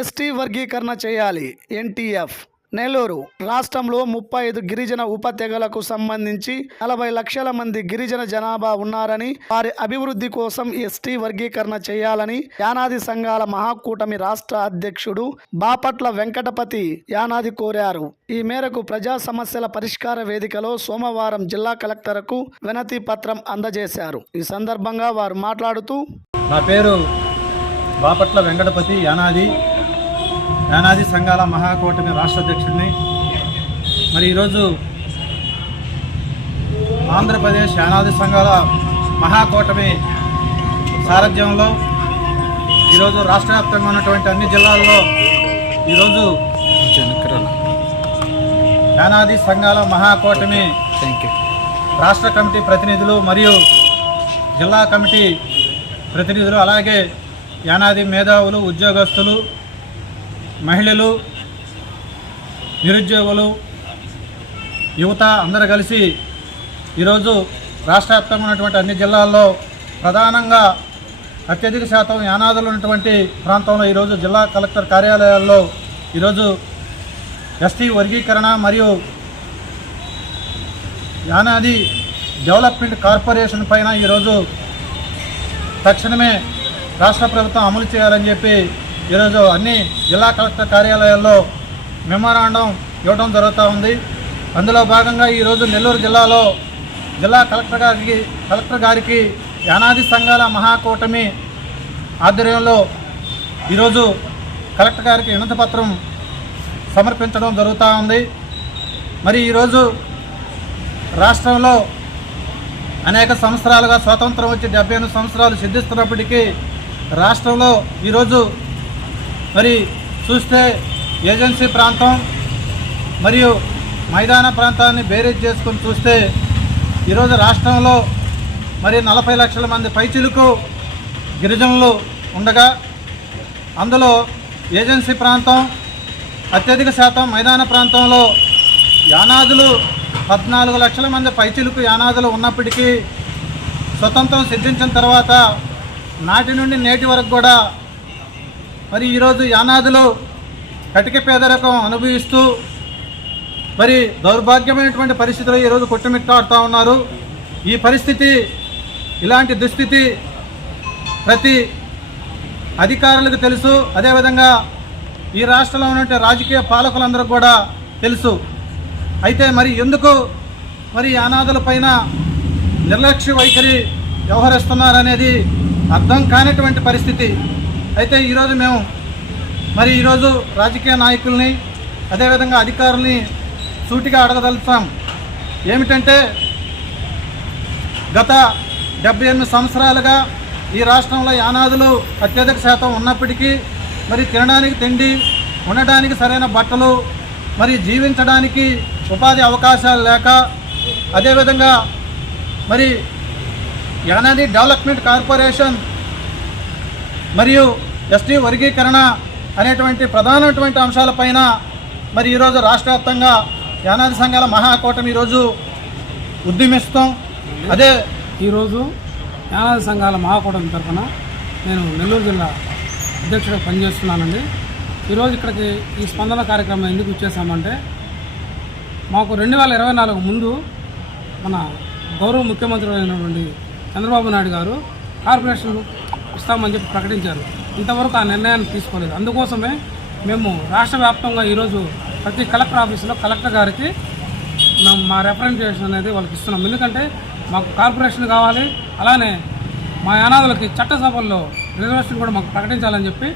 ST వర్గీకరణ చేయాలి. NTF Nellore రాష్ట్రంలో ముప్పై ఐదు గిరిజన ఉప తెగలకు సంబంధించి నలభై లక్షల మంది గిరిజన జనాభా ఉన్నారని వారి అభివృద్ధి కోసం ఎస్టీ వర్గీకరణ చేయాలని యానాది సంఘాల మహాకూటమి రాష్ట్ర అధ్యక్షుడు బాపట్ల వెంకటపతి యానాది కోరారు. ఈ మేరకు ప్రజా సమస్యల పరిష్కార వేదికలో సోమవారం జిల్లా కలెక్టర్కు వినతి పత్రం అందజేశారు. ఈ సందర్భంగా వారు మాట్లాడుతూ నా పేరు బాపట్ల వెంకటపతి యానాది. యానాది సంఘాల మహాకూటమి రాష్ట్ర అధ్యక్షుడిని. మరి ఈరోజు ఆంధ్రప్రదేశ్ యానాది సంఘాల మహాకూటమి సారథ్యంలో ఈరోజు రాష్ట్ర వ్యాప్తంగా ఉన్నటువంటి అన్ని జిల్లాల్లో ఈరోజు యానాది సంఘాల మహాకూటమి రాష్ట్ర కమిటీ ప్రతినిధులు మరియు జిల్లా కమిటీ ప్రతినిధులు అలాగే యానాది మేధావులు ఉద్యోగస్తులు మహిళలు నిరుద్యోగులు యువత అందరూ కలిసి ఈరోజు రాష్ట్ర వ్యాప్తంగా ఉన్నటువంటి అన్ని జిల్లాల్లో ప్రధానంగా అత్యధిక శాతం యానాదులు ఉన్నటువంటి ప్రాంతంలో ఈరోజు జిల్లా కలెక్టర్ కార్యాలయాల్లో ఈరోజు ఎస్టీ వర్గీకరణ మరియు యానాది డెవలప్మెంట్ కార్పొరేషన్ పైన ఈరోజు తక్షణమే రాష్ట్ర ప్రభుత్వం అమలు చేయాలని చెప్పి ఈరోజు అన్ని జిల్లా కలెక్టర్ కార్యాలయాల్లో మెమోరాండం ఇవ్వడం జరుగుతూ ఉంది. అందులో భాగంగా ఈరోజు నెల్లూరు జిల్లాలో జిల్లా కలెక్టర్ గారికి కలెక్టర్ గారికి యానాది సంఘాల మహాకూటమి ఆధ్వర్యంలో ఈరోజు కలెక్టర్ గారికి వినతిపత్రం సమర్పించడం జరుగుతూ ఉంది. మరి ఈరోజు రాష్ట్రంలో అనేక సంవత్సరాలుగా స్వాతంత్రం వచ్చి డెబ్బై సంవత్సరాలు సిద్ధిస్తున్నప్పటికీ రాష్ట్రంలో ఈరోజు మరి చూస్తే ఏజెన్సీ ప్రాంతం మరియు మైదాన ప్రాంతాన్ని బేరేజ్ చేసుకొని చూస్తే ఈరోజు రాష్ట్రంలో మరి నలభై లక్షల మంది పైచిలుకు గిరిజనులు ఉండగా అందులో ఏజెన్సీ ప్రాంతం అత్యధిక శాతం మైదాన ప్రాంతంలో యానాదులు పద్నాలుగు లక్షల మంది పైచిలుకు యానాదులు ఉన్నప్పటికీ స్వతంత్రం సిద్ధించిన తర్వాత నాటి నుండి నేటి వరకు కూడా మరి ఈరోజు యానాదులు కటిక పేదరికం అనుభవిస్తూ మరి దౌర్భాగ్యమైనటువంటి పరిస్థితులు ఈరోజు కొట్టుమిట్టాడుతూ ఉన్నారు. ఈ పరిస్థితి ఇలాంటి దుస్థితి ప్రతి అధికారులకు తెలుసు. అదేవిధంగా ఈ రాష్ట్రంలో ఉన్నటువంటి రాజకీయ పాలకులందరూ కూడా తెలుసు. అయితే మరి ఎందుకు మరి అనాథల పైన నిర్లక్ష్య వైఖరి వ్యవహరిస్తున్నారనేది అర్థం కానటువంటి పరిస్థితి. అయితే ఈరోజు మేము మరి ఈరోజు రాజకీయ నాయకుల్ని అదేవిధంగా అధికారుల్ని సూటిగా అడగదలుస్తాం ఏమిటంటే గత డెబ్బై ఎనిమిది సంవత్సరాలుగా ఈ రాష్ట్రంలో యానాదులు అత్యధిక శాతం ఉన్నప్పటికీ మరి తినడానికి తిండి ఉండడానికి సరైన బట్టలు మరి జీవించడానికి ఉపాధి అవకాశాలు లేక అదేవిధంగా మరి యానాది డెవలప్మెంట్ కార్పొరేషన్ మరియు ఎస్టీ వర్గీకరణ అనేటువంటి ప్రధానటువంటి అంశాలపైన మరి ఈరోజు రాష్ట్ర వ్యాప్తంగా యానాది సంఘాల మహాకూటమి ఈరోజు ఉద్యమిస్తాం. అదే ఈరోజు యానాది సంఘాల మహాకూటమి తరఫున నేను నెల్లూరు జిల్లా అధ్యక్షుడిగా పనిచేస్తున్నానండి. ఈరోజు ఇక్కడికి ఈ స్పందన కార్యక్రమం ఎందుకు ఇచ్చేసామంటే మాకు రెండు వేల ఇరవై నాలుగు ముందు మన గౌరవ ముఖ్యమంత్రి అయినటువంటి చంద్రబాబు నాయుడు గారు కార్పొరేషన్ ఇస్తామని చెప్పి ప్రకటించారు. ఇంతవరకు ఆ నిర్ణయాన్ని తీసుకోలేదు. అందుకోసమే మేము రాష్ట్ర వ్యాప్తంగా ఈరోజు ప్రతి కలెక్టర్ ఆఫీసులో కలెక్టర్ గారికి మేము మా రిప్రజెంటేషన్ అనేది వాళ్ళకి ఇస్తున్నాం. ఎందుకంటే మాకు కార్పొరేషన్ కావాలి. అలానే మా యానాదులకి చట్టసభల్లో రిజర్వేషన్ కూడా మాకు ప్రకటించాలని చెప్పి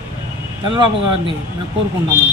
చంద్రబాబు గారిని మేము కోరుకుంటున్నాము